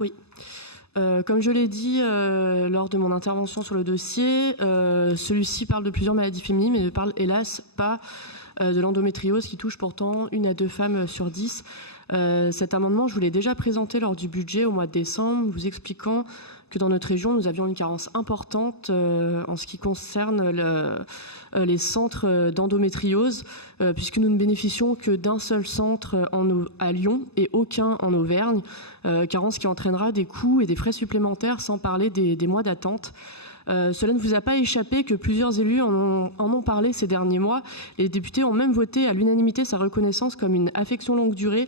Oui. Comme je l'ai dit lors de mon intervention sur le dossier, celui-ci parle de plusieurs maladies féminines, mais ne parle hélas pas de l'endométriose qui touche pourtant 1 à 2 femmes sur 10. Cet amendement, je vous l'ai déjà présenté lors du budget au mois de décembre, vous expliquant que dans notre région, nous avions une carence importante en ce qui concerne les centres d'endométriose, puisque nous ne bénéficions que d'un seul centre à Lyon et aucun en Auvergne, carence qui entraînera des coûts et des frais supplémentaires, sans parler des mois d'attente. Cela ne vous a pas échappé que plusieurs élus en ont parlé ces derniers mois. Les députés ont même voté à l'unanimité sa reconnaissance comme une affection longue durée,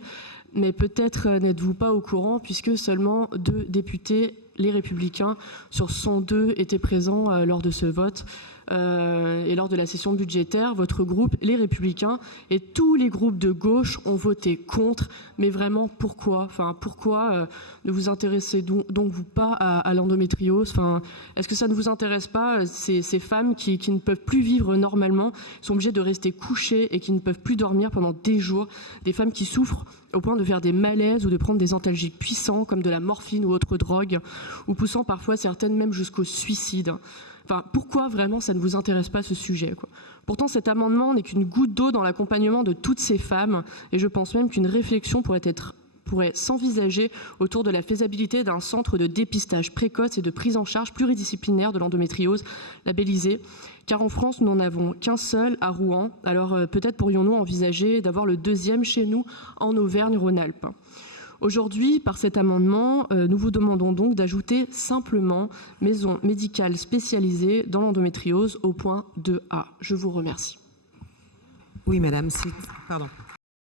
mais peut-être n'êtes-vous pas au courant puisque seulement 2 députés, les Républicains, sur 102 étaient présents lors de ce vote. Et lors de la session budgétaire, votre groupe, les Républicains, et tous les groupes de gauche ont voté contre. Mais vraiment, pourquoi ? Enfin, pourquoi ne vous intéressez donc vous pas à l'endométriose ? Enfin, est-ce que ça ne vous intéresse pas, ces femmes qui ne peuvent plus vivre normalement, sont obligées de rester couchées et qui ne peuvent plus dormir pendant des jours, des femmes qui souffrent au point de faire des malaises ou de prendre des antalgiques puissants comme de la morphine ou autre drogue, ou poussant parfois certaines même jusqu'au suicide. Enfin, pourquoi vraiment ça ne vous intéresse pas ce sujet, quoi ? Pourtant, cet amendement n'est qu'une goutte d'eau dans l'accompagnement de toutes ces femmes, et je pense même qu'une réflexion pourrait s'envisager autour de la faisabilité d'un centre de dépistage précoce et de prise en charge pluridisciplinaire de l'endométriose labellisé, car en France, nous n'en avons qu'un seul à Rouen. Alors peut-être pourrions-nous envisager d'avoir le 2e chez nous en Auvergne-Rhône-Alpes. Aujourd'hui, par cet amendement, nous vous demandons donc d'ajouter simplement maison médicale spécialisée dans l'endométriose au point 2A. Je vous remercie. Oui, madame, pardon.